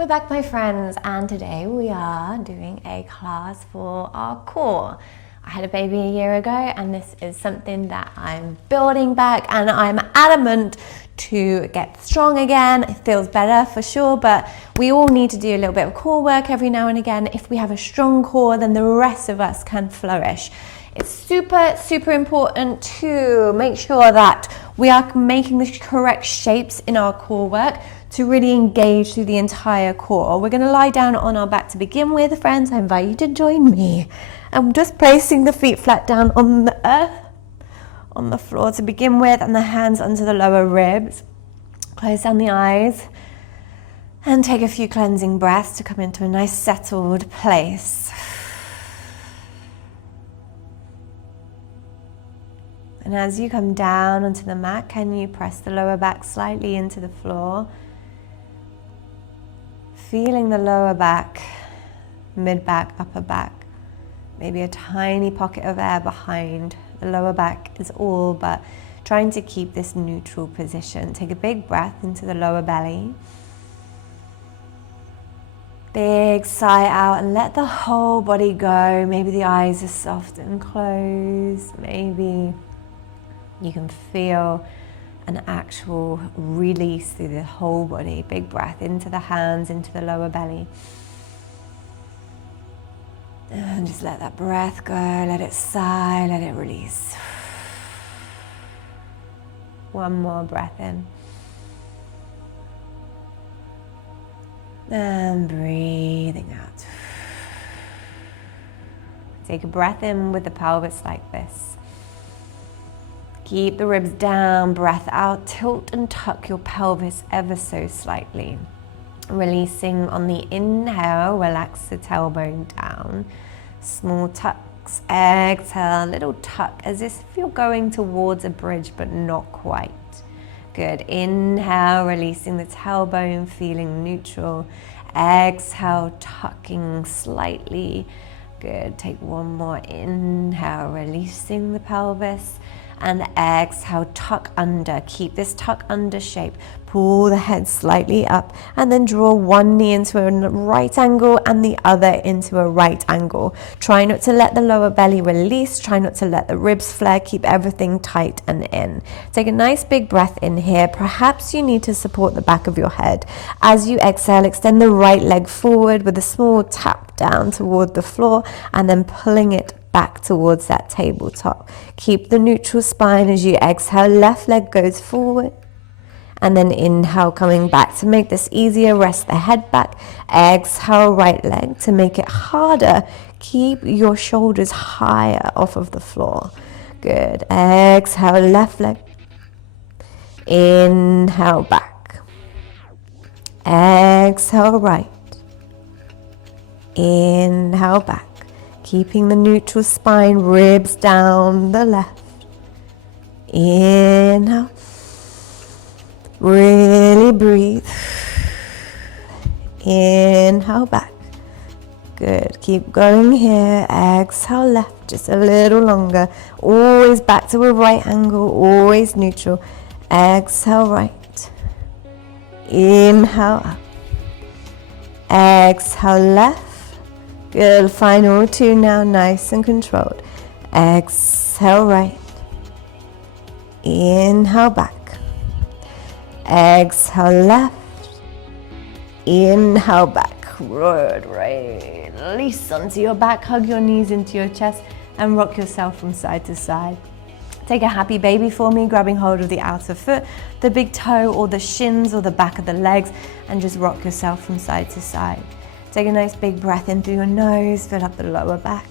We're back, my friends, and today we are doing a class for our core. I had a baby a year ago, and this is something that I'm building back, and I'm adamant to get strong again. It feels better for sure, but we all need to do a little bit of core work every now and again. If we have a strong core, then the rest of us can flourish. It's super important to make sure that we are making the correct shapes in our core work to really engage through the entire core. We're going to lie down on our back to begin with, friends. I invite you to join me. I'm just placing the feet flat down on the earth, on the floor to begin with, and the hands under the lower ribs. Close down the eyes and take a few cleansing breaths to come into a nice settled place. And as you come down onto the mat, can you press the lower back slightly into the floor? Feeling the lower back, mid back, upper back. Maybe a tiny pocket of air behind. The lower back is all but trying to keep this neutral position. Take a big breath into the lower belly. Big sigh out and let the whole body go. Maybe the eyes are soft and closed. Maybe you can feel an actual release through the whole body. Big breath into the hands, into the lower belly. And just let that breath go, let it sigh, let it release. One more breath in. And breathing out. Take a breath in with the pelvis like this. Keep the ribs down, breath out, tilt and tuck your pelvis ever so slightly. Releasing on the inhale, relax the tailbone down. Small tucks, exhale, little tuck as if you're going towards a bridge but not quite. Good, inhale, releasing the tailbone, feeling neutral. Exhale, tucking slightly. Good, take one more inhale, releasing the pelvis. And exhale, tuck under. Keep this tuck under shape. Pull the head slightly up and then draw one knee into a right angle and the other into a right angle. Try not to let the lower belly release. Try not to let the ribs flare. Keep everything tight and in. Take a nice big breath in here. Perhaps you need to support the back of your head. As you exhale, extend the right leg forward with a small tap down toward the floor and then pulling it back towards that tabletop. Keep the neutral spine as you exhale. Left leg goes forward. And then inhale, coming back. To make this easier, rest the head back. Exhale, right leg. To make it harder, keep your shoulders higher off of the floor. Good. Exhale, left leg. Inhale, back. Exhale, right. Inhale, back. Keeping the neutral spine, ribs down the left. Inhale. Really breathe. Inhale, back. Good. Keep going here. Exhale, left. Just a little longer. Always back to a right angle. Always neutral. Exhale, right. Inhale, up. Exhale, left. Good, final two now, nice and controlled. Exhale, right. Inhale, back. Exhale, left. Inhale, back. Good, right. Release onto your back, hug your knees into your chest and rock yourself from side to side. Take a happy baby for me, grabbing hold of the outer foot, the big toe or the shins or the back of the legs, and just rock yourself from side to side. Take a nice big breath in through your nose, fill up the lower back.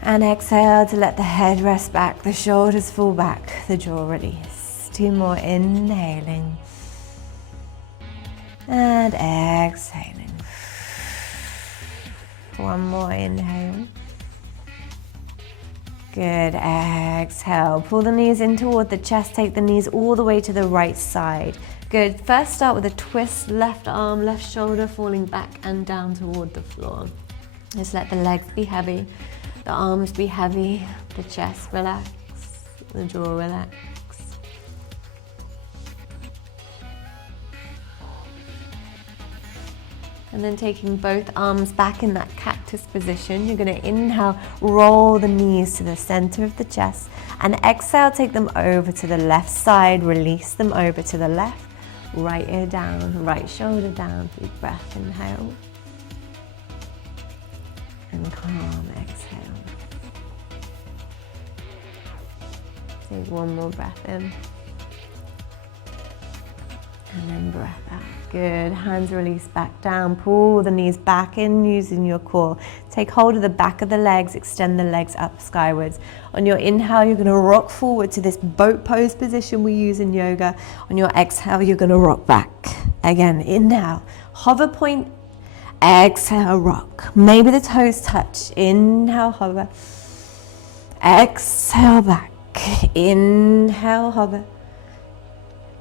And exhale to let the head rest back, the shoulders fall back, the jaw release. Two more inhaling. And exhaling. One more inhale. Good, exhale. Pull the knees in toward the chest, take the knees all the way to the right side. Good, first start with a twist, left arm, left shoulder falling back and down toward the floor. Just let the legs be heavy, the arms be heavy, the chest relax, the jaw relax. And then taking both arms back in that cactus position, you're going to inhale, roll the knees to the center of the chest, and exhale, take them over to the left side, release them over to the left, right ear down, right shoulder down, big breath, inhale, and calm, exhale. Take one more breath in, and then breath out. Good, hands release back down, pull the knees back in using your core. Take hold of the back of the legs, extend the legs up skywards. On your inhale, you're gonna rock forward to this boat pose position we use in yoga. On your exhale, you're gonna rock back. Again, inhale, hover point, exhale, rock. Maybe the toes touch, inhale, hover. Exhale, back, inhale, hover.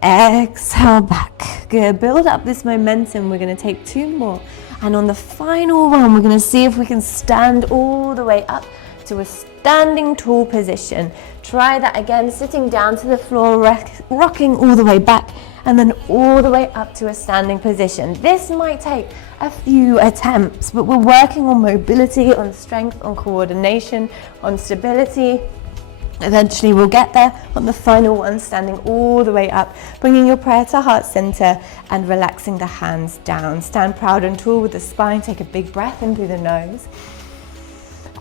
Exhale, back. Good, build up this momentum. We're gonna take two more. And on the final one, we're gonna see if we can stand all the way up to a standing tall position. Try that again, sitting down to the floor, rocking all the way back, and then all the way up to a standing position. This might take a few attempts, but we're working on mobility, on strength, on coordination, on stability. Eventually we'll get there. On the final one, standing all the way up, bringing your prayer to heart center and relaxing the hands down. Stand proud and tall with the spine. Take a big breath in through the nose.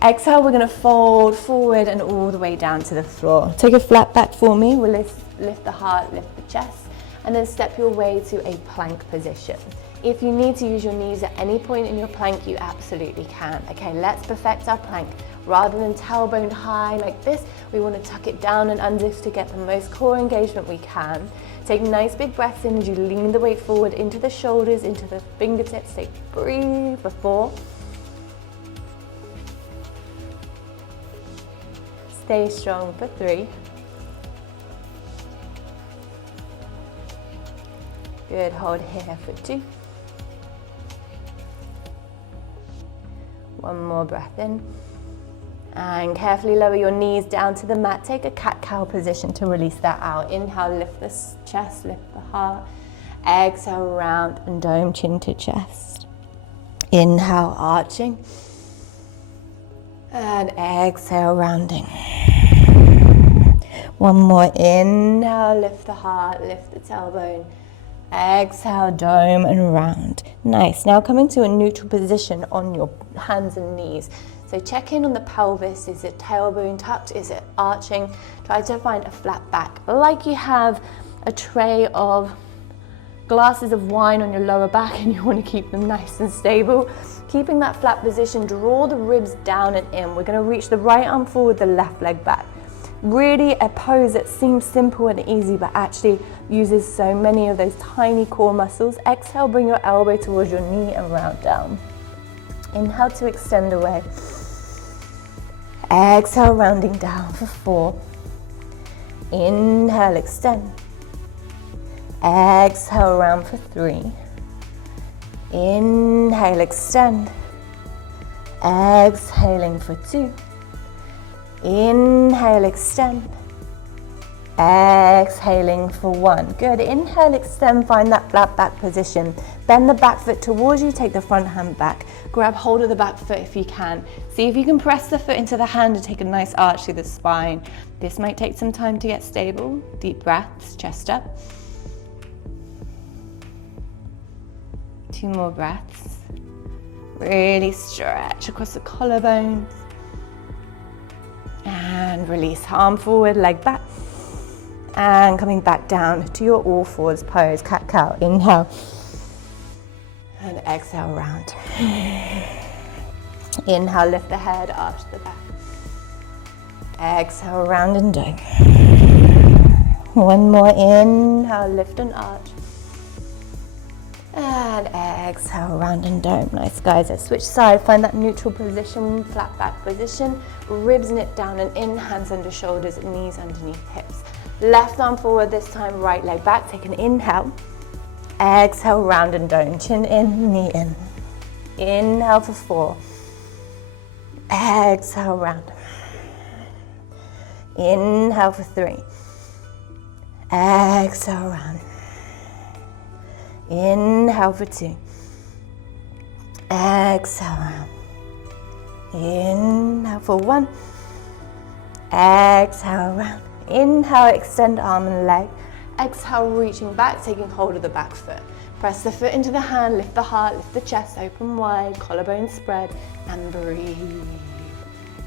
Exhale, we're going to fold forward and all the way down to the floor. Take a flat back for me. We'll lift the heart, lift the chest, and then step your way to a plank position. If you need to use your knees at any point in your plank, you absolutely can. Okay, let's perfect our plank. Rather than tailbone high like this, we want to tuck it down and under to get the most core engagement we can. Take nice big breaths in as you lean the weight forward into the shoulders, into the fingertips. Take breathe for 4. Stay strong for 3. Good, hold here for 2. One more breath in. And carefully lower your knees down to the mat. Take a cat-cow position to release that out. Inhale, lift the chest, lift the heart. Exhale, round and dome, chin to chest. Inhale, arching. And exhale, rounding. One more, inhale, lift the heart, lift the tailbone. Exhale, dome and round. Nice. Now coming to a neutral position on your hands and knees. So check in on the pelvis. Is it tailbone tucked? Is it arching? Try to find a flat back, like you have a tray of glasses of wine on your lower back and you want to keep them nice and stable. Keeping that flat position, draw the ribs down and in. We're going to reach the right arm forward, the left leg back. Really a pose that seems simple and easy, but actually uses so many of those tiny core muscles. Exhale, bring your elbow towards your knee and round down. Inhale to extend away. Exhale, rounding down for 4. Inhale, extend. Exhale, round for 3. Inhale, extend. Exhaling for 2. Inhale, extend. Exhaling for 1. Good. Inhale, extend, find that flat back position. Bend the back foot towards you, take the front hand back. Grab hold of the back foot if you can. See if you can press the foot into the hand and take a nice arch through the spine. This might take some time to get stable. Deep breaths, chest up. 2 more breaths. Really stretch across the collarbones. And release, arm forward, leg back. And coming back down to your all fours pose, cat-cow. Inhale. And exhale, round. Inhale, lift the head, arch the back. Exhale, round and dome. One more, inhale, lift and arch. And exhale, round and dome. Nice, guys. Let's switch side, find that neutral position, flat back position. Ribs knit down and in, hands under shoulders, knees underneath hips. Left arm forward this time, right leg back. Take an inhale. Exhale, round and dome. Chin in, knee in. Inhale for 4. Exhale, round. Inhale for 3. Exhale, round. Inhale for 2. Exhale round. Inhale for 1. Exhale round. Inhale, extend arm and leg. Exhale, reaching back, taking hold of the back foot. Press the foot into the hand, lift the heart, lift the chest, open wide, collarbone spread, and breathe.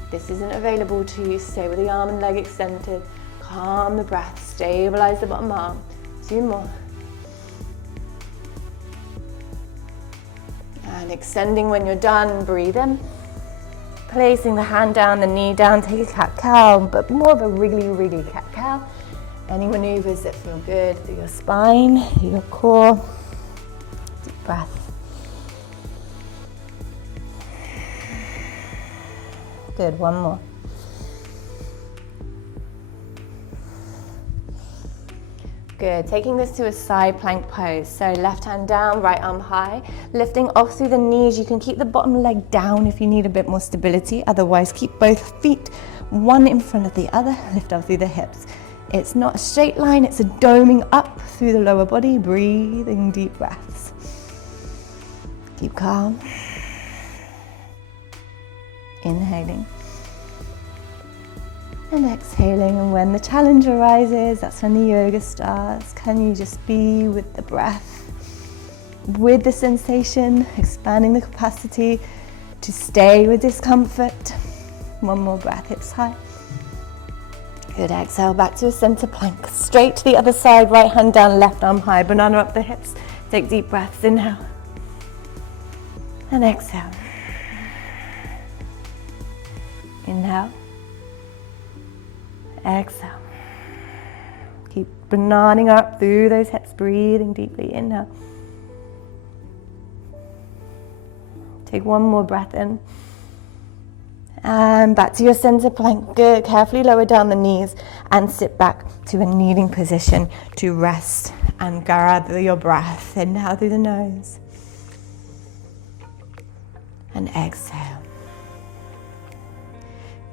This isn't available to you, stay with the arm and leg extended. Calm the breath, stabilize the bottom arm. 2 more. And extending when you're done, breathe in. Placing the hand down, the knee down, take a cat-cow, but more of a wriggly cat-cow. Any maneuvers that feel good through your spine, through your core. Deep breath. Good, 1 more. Good, taking this to a side plank pose. So left hand down, right arm high, lifting off through the knees. You can keep the bottom leg down if you need a bit more stability. Otherwise, keep both feet one in front of the other. Lift up through the hips. It's not a straight line, it's a doming up through the lower body. Breathing deep breaths. Keep calm. Inhaling. And exhaling, and when the challenge arises, that's when the yoga starts. Can you just be with the breath, with the sensation, expanding the capacity to stay with discomfort. 1 more breath, hips high. Good, exhale, back to a center plank. Straight to the other side, right hand down, left arm high, banana up the hips. Take deep breaths, inhale. And exhale. Inhale. Exhale. Keep bananing up through those hips, breathing deeply. Inhale. Take 1 more breath in. And back to your center plank. Good. Carefully lower down the knees and sit back to a kneeling position to rest and gather your breath. Inhale through the nose. And exhale.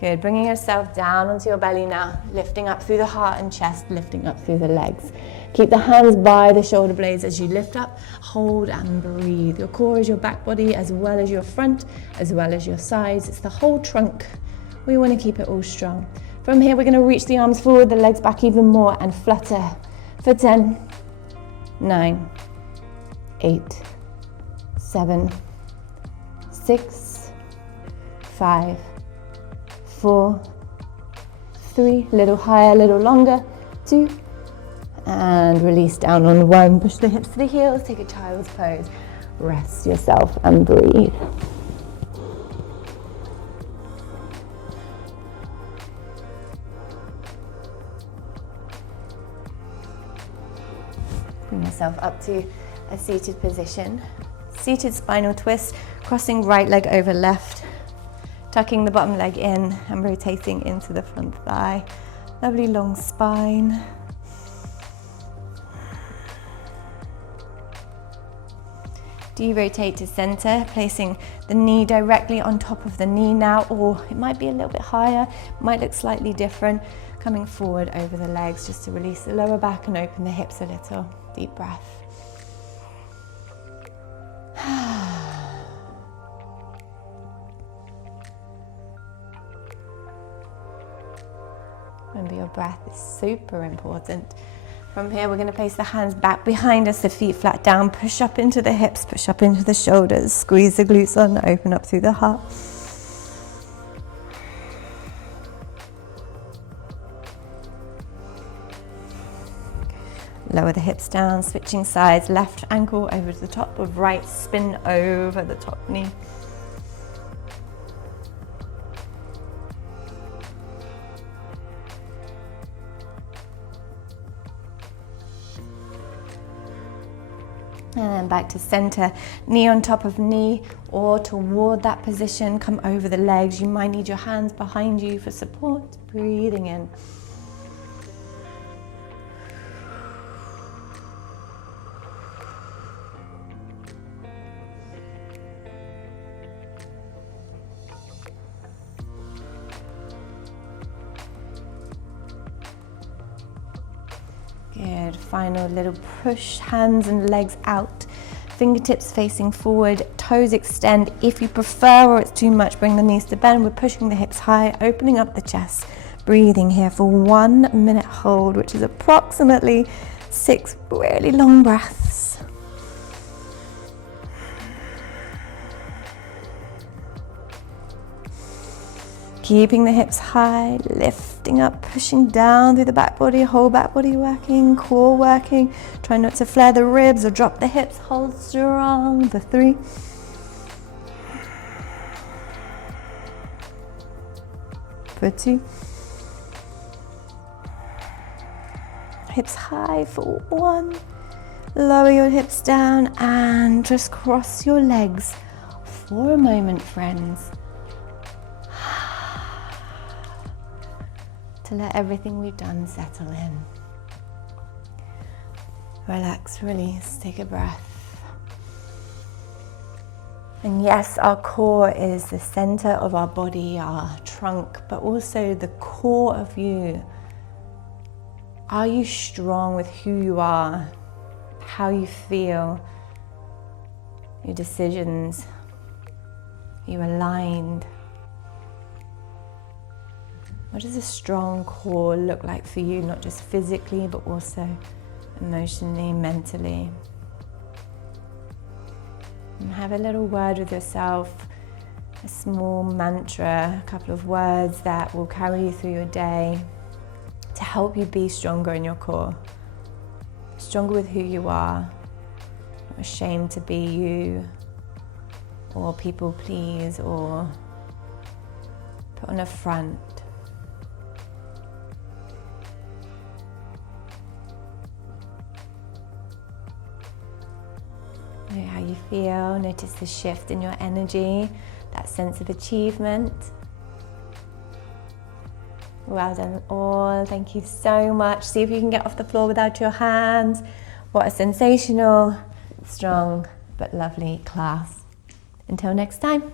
Good, bringing yourself down onto your belly now, lifting up through the heart and chest, lifting up through the legs. Keep the hands by the shoulder blades as you lift up, hold and breathe. Your core is your back body as well as your front, as well as your sides. It's the whole trunk. We want to keep it all strong. From here, we're going to reach the arms forward, the legs back even more, and flutter for 10, 9, 8, 7, 6, 5, 4, 3, little higher, little longer, 2, and release down on 1. Push the hips to the heels, take a child's pose. Rest yourself and breathe. Bring yourself up to a seated position. Seated spinal twist, crossing right leg over left. Tucking the bottom leg in and rotating into the front thigh. Lovely long spine. De-rotate to center, placing the knee directly on top of the knee now, or it might be a little bit higher, might look slightly different. Coming forward over the legs just to release the lower back and open the hips a little. Deep breath. Remember, your breath is super important. From here, we're going to place the hands back behind us, the feet flat down, push up into the hips, push up into the shoulders, squeeze the glutes on, open up through the heart. Lower the hips down, switching sides, left ankle over to the top of right, spin over the top knee. And then back to center, knee on top of knee or toward that position. Come over the legs. You might need your hands behind you for support. Breathing in. Good, final little push, hands and legs out. fingertips facing forward, toes extend. If you prefer or it's too much, bring the knees to bend. We're pushing the hips high, opening up the chest. Breathing here for 1 minute hold, which is approximately 6 really long breaths. Keeping the hips high, lifting up, pushing down through the back body, whole back body working, core working. Try not to flare the ribs or drop the hips, hold strong for 3. For 2. Hips high for 1. Lower your hips down and just cross your legs for a moment, friends. To let everything we've done settle in. Relax, release, take a breath. And yes, our core is the center of our body, our trunk, but also the core of you. Are you strong with who you are, how you feel, your decisions? Are you aligned? What does a strong core look like for you, not just physically, but also emotionally, mentally? And have a little word with yourself, a small mantra, a couple of words that will carry you through your day to help you be stronger in your core. Stronger with who you are, not ashamed to be you, or people please, or put on a front. Know how you feel, notice the shift in your energy, that sense of achievement. Well done all, thank you so much. See if you can get off the floor without your hands. What a sensational, strong, but lovely class. Until next time.